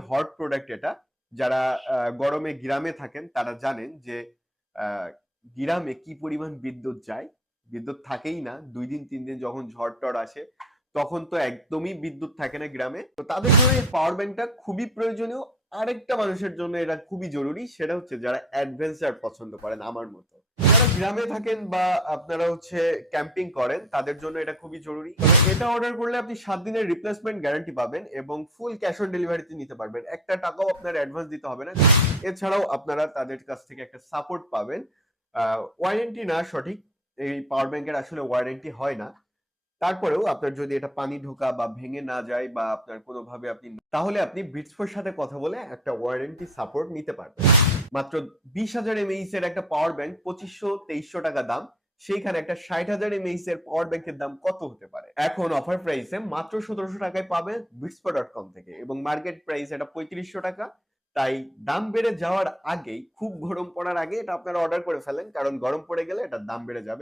Hot product এটা। যারা গরমে গ্রামে থাকেন তারা জানেন যে গ্রামে কি পরিমাণ বিদ্যুৎ যায়। বিদ্যুৎ থাকেই না। ২ দিন ৩ দিন যখন ঝড়-টড় আসে তখন তো একদমই বিদ্যুৎ থাকে না গ্রামে। তো তাদের জন্য এই পাওয়ার ব্যাংকটা খুবই প্রয়োজনীয়। আরেকটা মানুষের জন্য এটা খুবই জরুরি। সেটা হচ্ছে যারা অ্যাডভেঞ্চার পছন্দ করেন আমার মতো। যারা গ্রামে থাকেন বা আপনারা ক্যাম্পিং করেন তাদের জন্য এটা খুবই জরুরি। তবে এটা অর্ডার করলে আপনি ৭ দিনের রিপ্লেসমেন্ট গ্যারান্টি পাবেন এবং ফুল ক্যাশ অন ডেলিভারিতে নিতে পারবেন। একটা টাকাও আপনার অ্যাডভান্স দিতে হবে না। এছাড়াও আপনারা তাদের কাছ থেকে একটা সাপোর্ট পাবেন। ওয়ারেন্টি না সঠিক। এই পাওয়ার ব্যাংকের আসলে ওয়ারেন্টি হয় না। তারপরেও আপনার যদি এটা পানি ঢোকা বা ভেঙে না যায় বা আপনার কোনোভাবে তাহলে আপনি বিটস্পোর সাথে কথা বলে একটা ওয়ারেন্টি সাপোর্ট নিতে পারবেন। মাত্র ২০,০০০ এমএইচ এর একটা পাওয়ার ব্যাংক ২৫০০-২৩০০ টাকা দাম। সেইখানে একটা ৬০,০০০ এমএইচ এর পাওয়ার ব্যাংকের দাম কত হতে পারে? এখন অফার প্রাইসে মাত্র ১৭০০ টাকায় পাবেন বিটস্পো.কম থেকে এবং মার্কেট প্রাইস এটা ৩৫০০ টাকা। তাই দাম বেড়ে যাওয়ার আগেই, খুব গরম পড়ার আগে এটা আপনারা অর্ডার করে ফেলেন। কারণ গরম পড়ে গেলে এটার দাম বেড়ে যাবে।